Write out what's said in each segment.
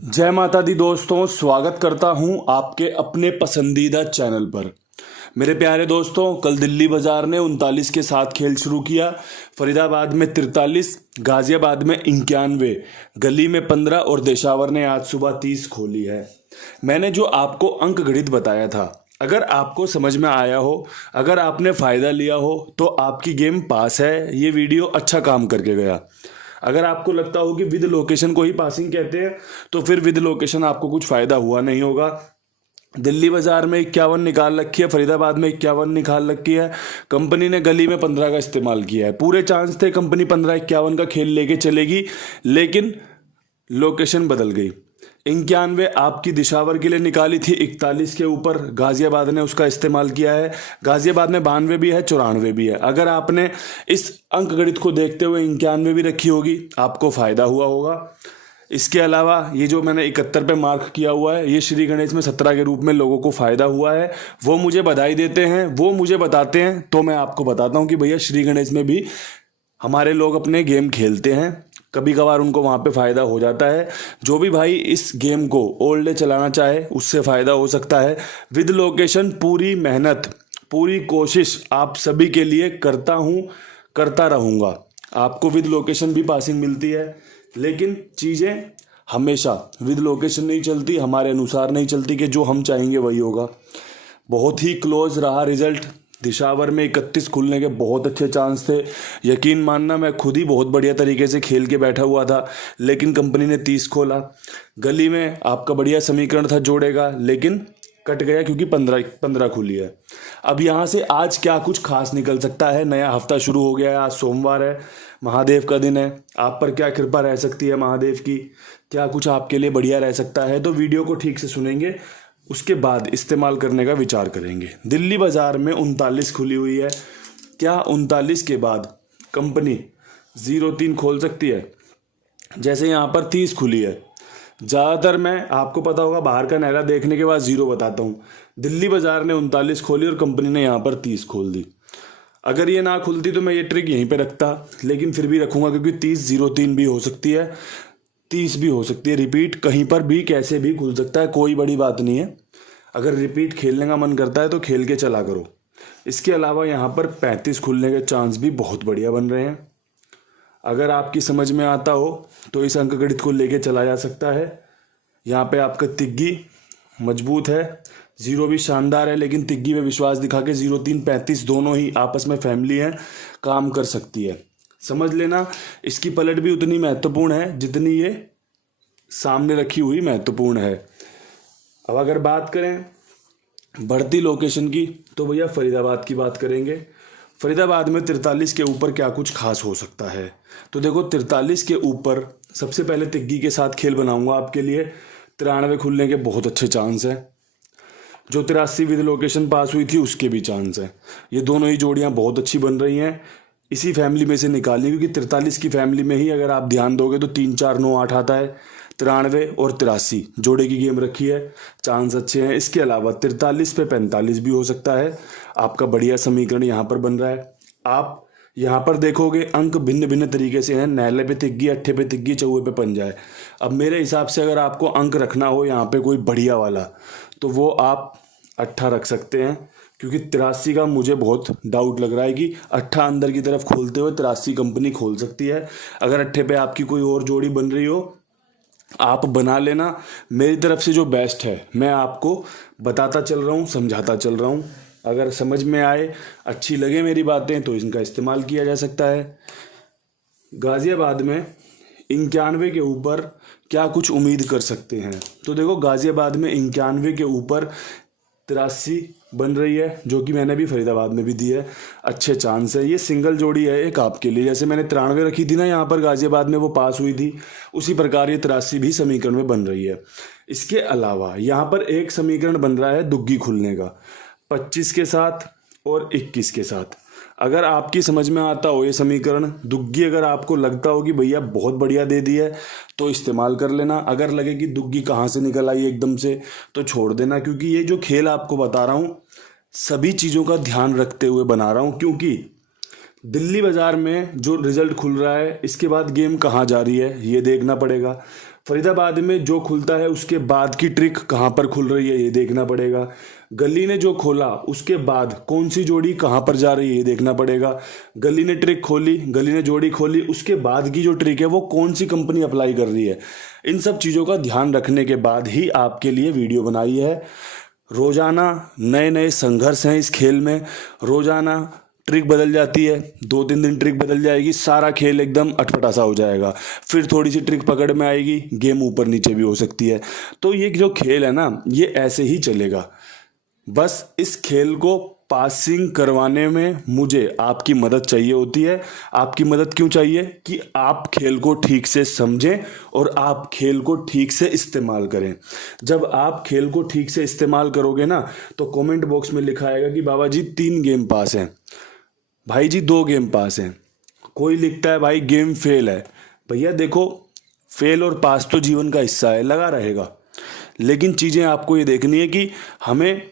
जय माता दी दोस्तों, स्वागत करता हूं आपके अपने पसंदीदा चैनल पर। मेरे प्यारे दोस्तों, कल दिल्ली बाजार ने 39 के साथ खेल शुरू किया। फरीदाबाद में 43, गाजियाबाद में 91, गली में 15 और देशावर ने आज सुबह 30 खोली है। मैंने जो आपको अंक गणित बताया था, अगर आपको समझ में आया हो, अगर आपने फ़ायदा लिया हो तो आपकी गेम पास है। ये वीडियो अच्छा काम करके गया। अगर आपको लगता हो कि विद लोकेशन को ही पासिंग कहते हैं तो फिर विद लोकेशन आपको कुछ फ़ायदा हुआ नहीं होगा। दिल्ली बाजार में 51 निकाल रखी है, फरीदाबाद में 51 निकाल रखी है। कंपनी ने गली में 15 का इस्तेमाल किया है। पूरे चांस थे कंपनी 15-51 का खेल लेके चलेगी, लेकिन लोकेशन बदल गई। 91 आपकी दिशावर के लिए निकाली थी, 41 के ऊपर गाजियाबाद ने उसका इस्तेमाल किया है। गाजियाबाद में 92 भी है, 94 भी है। अगर आपने इस अंक गणित को देखते हुए 91 भी रखी होगी, आपको फ़ायदा हुआ होगा। इसके अलावा ये जो मैंने 71 पे मार्क किया हुआ है, ये श्री गणेश में 17 के रूप में लोगों को फ़ायदा हुआ है। वो मुझे बधाई देते हैं, वो मुझे बताते हैं, तो मैं आपको बताता हूँ कि भैया श्री गणेश में भी हमारे लोग अपने गेम खेलते हैं। कभी कभार उनको वहाँ पे फ़ायदा हो जाता है। जो भी भाई इस गेम को ओल्ड डे चलाना चाहे उससे फ़ायदा हो सकता है। विद लोकेशन पूरी मेहनत, पूरी कोशिश आप सभी के लिए करता हूँ, करता रहूँगा। आपको विद लोकेशन भी पासिंग मिलती है, लेकिन चीज़ें हमेशा विद लोकेशन नहीं चलती, हमारे अनुसार नहीं चलती कि जो हम चाहेंगे वही होगा। बहुत ही क्लोज रहा रिजल्ट। दिशावर में 31 खुलने के बहुत अच्छे चांस थे। यकीन मानना, मैं खुद ही बहुत बढ़िया तरीके से खेल के बैठा हुआ था, लेकिन कंपनी ने 30 खोला। गली में आपका बढ़िया समीकरण था जोड़ेगा, लेकिन कट गया क्योंकि 15 खुली है। अब यहाँ से आज क्या कुछ खास निकल सकता है। नया हफ्ता शुरू हो गया है, आज सोमवार है, महादेव का दिन है। आप पर क्या कृपा रह सकती है महादेव की, क्या कुछ आपके लिए बढ़िया रह सकता है। तो वीडियो को ठीक से सुनेंगे, उसके बाद इस्तेमाल करने का विचार करेंगे। दिल्ली बाजार में 39 खुली हुई है। क्या 39 के बाद कंपनी 03 खोल सकती है? जैसे यहाँ पर 30 खुली है। ज़्यादातर मैं, आपको पता होगा, बाहर का नहरा देखने के बाद 0 बताता हूँ। दिल्ली बाजार ने 39 खोली और कंपनी ने यहाँ पर 30 खोल दी। अगर ये ना खुलती तो मैं ये ट्रिक यहीं पे रखता, लेकिन फिर भी रखूँगा क्योंकि 30-03 भी हो सकती है, 30 भी हो सकती है। रिपीट कहीं पर भी कैसे भी खुल सकता है, कोई बड़ी बात नहीं है। अगर रिपीट खेलने का मन करता है तो खेल के चला करो। इसके अलावा यहाँ पर 35 खुलने के चांस भी बहुत बढ़िया बन रहे हैं। अगर आपकी समझ में आता हो तो इस अंक गणित को लेके चला जा सकता है। यहाँ पे आपका तिग्गी मजबूत है, 0 भी शानदार है, लेकिन तिग्गी में विश्वास दिखा के 03-35 दोनों ही आपस में फैमिली हैं, काम कर सकती है। समझ लेना, इसकी पलट भी उतनी महत्वपूर्ण है जितनी ये सामने रखी हुई महत्वपूर्ण है। अब अगर बात करें बढ़ती लोकेशन की, तो भैया फरीदाबाद की बात करेंगे। फरीदाबाद में 43 के ऊपर क्या कुछ खास हो सकता है? तो देखो, 43 के ऊपर सबसे पहले तिग्गी के साथ खेल बनाऊंगा आपके लिए। 93 खुलने के बहुत अच्छे चांस हैं। जो 83 विद लोकेशन पास हुई थी उसके भी चांस हैं। ये दोनों ही जोड़ियां बहुत अच्छी बन रही हैं। इसी फैमिली में से निकालनी, क्योंकि 43 की फैमिली में ही अगर आप ध्यान दोगे तो 3, 4, 9, 8 आता है। 93 और 83 जोड़े की गेम रखी है, चांस अच्छे हैं। इसके अलावा 43 पे 45 भी हो सकता है। आपका बढ़िया समीकरण यहाँ पर बन रहा है। आप यहाँ पर देखोगे अंक भिन्न भिन्न तरीके से हैं। नहले पे तिग्गी, अट्ठे पे तिग्गी, चौवे पे पंजा है। अब मेरे हिसाब से अगर आपको अंक रखना हो यहाँ पे कोई बढ़िया वाला, तो वो आप 8 रख सकते हैं, क्योंकि 83 का मुझे बहुत डाउट लग रहा है कि 8 अंदर की तरफ खोलते हुए 83 कंपनी खोल सकती है। अगर 8 पे आपकी कोई और जोड़ी बन रही हो, आप बना लेना। मेरी तरफ से जो बेस्ट है मैं आपको बताता चल रहा हूँ, समझाता चल रहा हूँ। अगर समझ में आए, अच्छी लगे मेरी बातें, तो इनका इस्तेमाल किया जा सकता है। गाज़ियाबाद में 91 के ऊपर क्या कुछ उम्मीद कर सकते हैं? तो देखो, गाज़ियाबाद में 91 के ऊपर 83 बन रही है, जो कि मैंने भी फरीदाबाद में भी दी है। अच्छे चांस है। ये सिंगल जोड़ी है एक आपके लिए। जैसे मैंने 93 रखी थी ना यहाँ पर गाज़ियाबाद में, वो पास हुई थी, उसी प्रकार ये 83 भी समीकरण में बन रही है। इसके अलावा यहाँ पर एक समीकरण बन रहा है दुग्गी खुलने का, 25 के साथ और 21 के साथ। अगर आपकी समझ में आता हो ये समीकरण दुग्गी, अगर आपको लगता हो कि भैया बहुत बढ़िया दे दी है, तो इस्तेमाल कर लेना। अगर लगे कि दुग्गी कहाँ से निकल आई एकदम से, तो छोड़ देना। क्योंकि ये जो खेल आपको बता रहा हूँ, सभी चीज़ों का ध्यान रखते हुए बना रहा हूँ। क्योंकि दिल्ली बाजार में जो रिजल्ट खुल रहा है, इसके बाद गेम कहाँ जा रही है ये देखना पड़ेगा। फरीदाबाद में जो खुलता है उसके बाद की ट्रिक कहाँ पर खुल रही है ये देखना पड़ेगा। गली ने जो खोला उसके बाद कौन सी जोड़ी कहाँ पर जा रही है ये देखना पड़ेगा। गली ने ट्रिक खोली, गली ने जोड़ी खोली, उसके बाद की जो ट्रिक है वो कौन सी कंपनी अप्लाई कर रही है। इन सब चीज़ों का ध्यान रखने के बाद ही आपके लिए वीडियो बनाई है। रोज़ाना नए नए संघर्ष हैं इस खेल में, रोज़ाना ट्रिक बदल जाती है, 2-3 दिन ट्रिक बदल जाएगी, सारा खेल एकदम अटपटा सा हो जाएगा। फिर थोड़ी सी ट्रिक पकड़ में आएगी, गेम ऊपर नीचे भी हो सकती है। तो ये जो खेल है ना, ये ऐसे ही चलेगा। बस इस खेल को पासिंग करवाने में मुझे आपकी मदद चाहिए होती है। आपकी मदद क्यों चाहिए? कि आप खेल को ठीक से समझें और आप खेल को ठीक से इस्तेमाल करें। जब आप खेल को ठीक से इस्तेमाल करोगे ना, तो कमेंट बॉक्स में लिखा आएगा कि बाबा जी 3 गेम पास हैं, भाई जी 2 गेम पास हैं। कोई लिखता है भाई गेम फेल है। भैया देखो, फेल और पास तो जीवन का हिस्सा है, लगा रहेगा। लेकिन चीज़ें आपको ये देखनी है कि हमें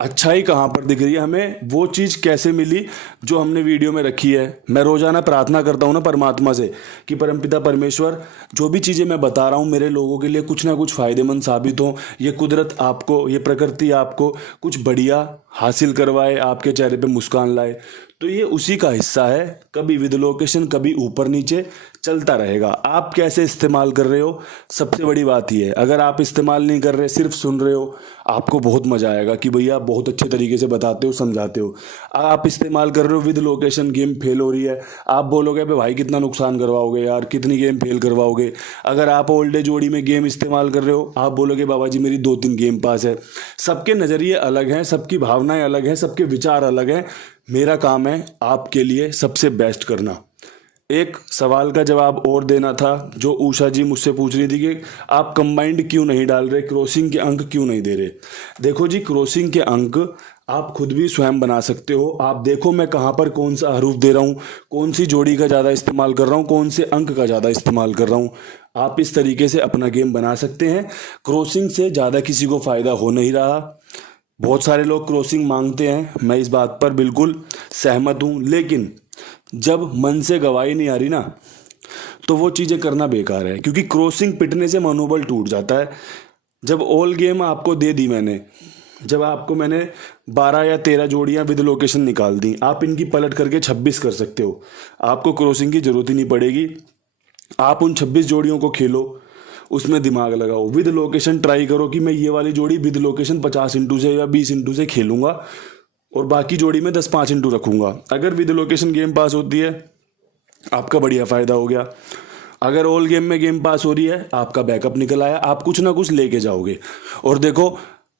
अच्छाई कहाँ पर दिख रही है, हमें वो चीज़ कैसे मिली जो हमने वीडियो में रखी है। मैं रोज़ाना प्रार्थना करता हूँ ना परमात्मा से कि परमपिता परमेश्वर, जो भी चीज़ें मैं बता रहा हूँ मेरे लोगों के लिए कुछ ना कुछ फ़ायदेमंद साबित हो। ये कुदरत आपको, ये प्रकृति आपको कुछ बढ़िया हासिल करवाए, आपके चेहरे पे मुस्कान लाए। तो ये उसी का हिस्सा है। कभी विद लोकेशन, कभी ऊपर नीचे चलता रहेगा। आप कैसे इस्तेमाल कर रहे हो, सबसे बड़ी बात ये है। अगर आप इस्तेमाल नहीं कर रहे, सिर्फ सुन रहे हो, आपको बहुत मज़ा आएगा कि भैया बहुत अच्छे तरीके से बताते हो, समझाते हो। आप इस्तेमाल कर रहे हो विद लोकेशन, गेम फेल हो रही है, आप बोलोगे भाई कितना नुकसान करवाओगे यार, कितनी गेम फेल करवाओगे। अगर आप ओल्ड एज जोड़ी में गेम इस्तेमाल कर रहे हो, आप बोलोगे बाबा जी मेरी 2-3 गेम पास है। सबके नज़रिए अलग हैं, सबकी भावनाएं अलग हैं, सबके विचार अलग हैं। मेरा काम है आपके लिए सबसे बेस्ट करना। एक सवाल का जवाब और देना था जो उषा जी मुझसे पूछ रही थी कि आप कंबाइंड क्यों नहीं डाल रहे, क्रॉसिंग के अंक क्यों नहीं दे रहे। देखो जी, क्रॉसिंग के अंक आप खुद भी स्वयं बना सकते हो। आप देखो मैं कहाँ पर कौन सा हरूफ दे रहा हूँ, कौन सी जोड़ी का ज़्यादा इस्तेमाल कर रहा हूँ, कौन से अंक का ज़्यादा इस्तेमाल कर रहा हूँ। आप इस तरीके से अपना गेम बना सकते हैं। क्रॉसिंग से ज़्यादा किसी को फ़ायदा हो नहीं रहा। बहुत सारे लोग क्रॉसिंग मांगते हैं, मैं इस बात पर बिल्कुल सहमत हूँ, लेकिन जब मन से गवाही नहीं आ रही ना, तो वो चीज़ें करना बेकार है। क्योंकि क्रॉसिंग पिटने से मनोबल टूट जाता है। जब ऑल गेम आपको दे दी मैंने, जब आपको मैंने 12 या 13 जोड़ियाँ विद लोकेशन निकाल दी, आप इनकी पलट करके 26 कर सकते हो। आपको क्रॉसिंग की ज़रूरत ही नहीं पड़ेगी। आप उन 26 जोड़ियों को खेलो, उसमें दिमाग लगाओ, विद लोकेशन ट्राई करो कि मैं ये वाली जोड़ी विद लोकेशन 50 इंटू से या 20 इंटू से खेलूंगा और बाकी जोड़ी में 10-5 इंटू रखूंगा। अगर विद लोकेशन गेम पास होती है, आपका बढ़िया फ़ायदा हो गया। अगर ऑल गेम में गेम पास हो रही है, आपका बैकअप निकल आया, आप कुछ ना कुछ लेके जाओगे। और देखो,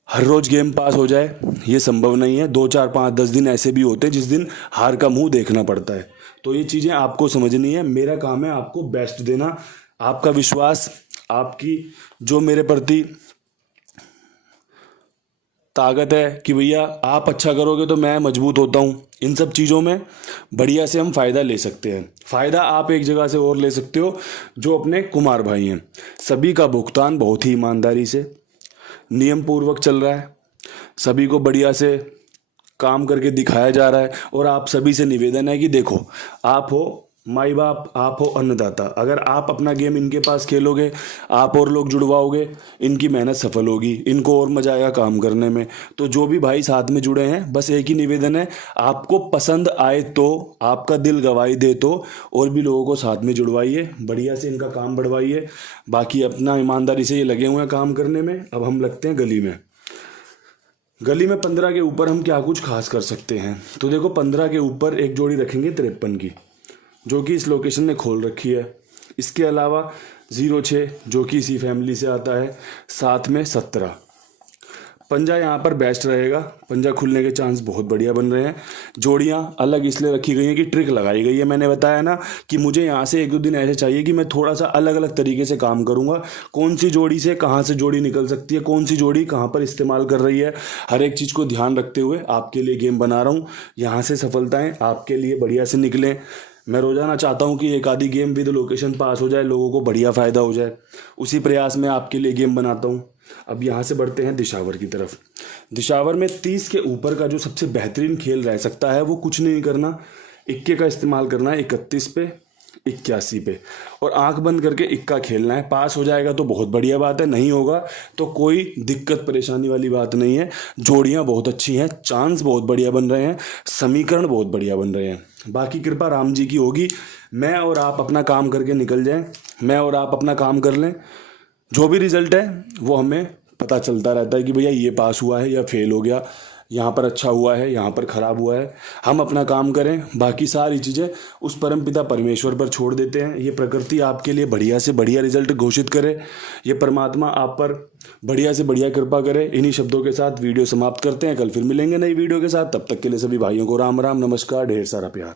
हर रोज़ गेम पास हो जाए ये संभव नहीं है। 2-4-5-10 दिन ऐसे भी होते हैं जिस दिन हार का मुंह देखना पड़ता है। तो ये चीज़ें आपको समझनी है। मेरा काम है आपको बेस्ट देना। आपका विश्वास, आपकी जो मेरे प्रति ताकत है कि भैया आप अच्छा करोगे तो मैं मजबूत होता हूँ, इन सब चीज़ों में बढ़िया से हम फ़ायदा ले सकते हैं। फ़ायदा आप एक जगह से और ले सकते हो, जो अपने कुमार भाई हैं। सभी का भुगतान बहुत ही ईमानदारी से, नियम पूर्वक चल रहा है। सभी को बढ़िया से काम करके दिखाया जा रहा है। और आप सभी से निवेदन है कि देखो, आप हो माई बाप, आप हो अन्नदाता। अगर आप अपना गेम इनके पास खेलोगे, आप और लोग जुड़वाओगे, इनकी मेहनत सफल होगी, इनको और मजा आएगा काम करने में। तो जो भी भाई साथ में जुड़े हैं, बस एक ही निवेदन है, आपको पसंद आए तो, आपका दिल गवाही दे तो और भी लोगों को साथ में जुड़वाइए, बढ़िया से इनका काम बढ़वाइए। बाकी अपना ईमानदारी से ये लगे हुए हैं काम करने में। अब हम लगते हैं गली में। गली में 15 के ऊपर हम क्या कुछ खास कर सकते हैं। तो देखो, 15 के ऊपर एक जोड़ी रखेंगे 53 की, जो कि इस लोकेशन ने खोल रखी है। इसके अलावा 06 जो कि इसी फैमिली से आता है, साथ में 17। पंजा यहाँ पर बेस्ट रहेगा, पंजा खुलने के चांस बहुत बढ़िया बन रहे हैं। जोड़ियाँ अलग इसलिए रखी गई हैं कि ट्रिक लगाई गई है। मैंने बताया ना कि मुझे यहाँ से 1-2 दिन ऐसे चाहिए कि मैं थोड़ा सा अलग अलग तरीके से काम करूँगा। कौन सी जोड़ी से कहाँ से जोड़ी निकल सकती है, कौन सी जोड़ी कहाँ पर इस्तेमाल कर रही है, हर एक चीज़ को ध्यान रखते हुए आपके लिए गेम बना रहा हूँ। यहाँ से सफलताएँ आपके लिए बढ़िया से निकलें। मैं रोज़ाना चाहता हूँ कि एक आधी गेम विद लोकेशन पास हो जाए, लोगों को बढ़िया फ़ायदा हो जाए। उसी प्रयास में आपके लिए गेम बनाता हूँ। अब यहाँ से बढ़ते हैं दिशावर की तरफ। दिशावर में 30 के ऊपर का जो सबसे बेहतरीन खेल रह सकता है वो कुछ नहीं करना, इक्के का इस्तेमाल करना है 31 पे। 81 पे, और आंख बंद करके इक्का खेलना है। पास हो जाएगा तो बहुत बढ़िया बात है, नहीं होगा तो कोई दिक्कत परेशानी वाली बात नहीं है। जोड़ियाँ बहुत अच्छी हैं, चांस बहुत बढ़िया बन रहे हैं, समीकरण बहुत बढ़िया बन रहे हैं। बाकी कृपा राम जी की होगी। मैं और आप अपना काम करके निकल जाएं, मैं और आप अपना काम कर लें, जो भी रिजल्ट है वो हमें पता चलता रहता है कि भैया ये पास हुआ है या फेल हो गया, यहाँ पर अच्छा हुआ है, यहाँ पर खराब हुआ है। हम अपना काम करें, बाकी सारी चीज़ें उस परमपिता परमेश्वर पर छोड़ देते हैं। ये प्रकृति आपके लिए बढ़िया से बढ़िया रिजल्ट घोषित करे, ये परमात्मा आप पर बढ़िया से बढ़िया कृपा करे। इन्हीं शब्दों के साथ वीडियो समाप्त करते हैं। कल फिर मिलेंगे नई वीडियो के साथ। तब तक के लिए सभी भाइयों को राम राम, नमस्कार, ढेर सारा प्यार।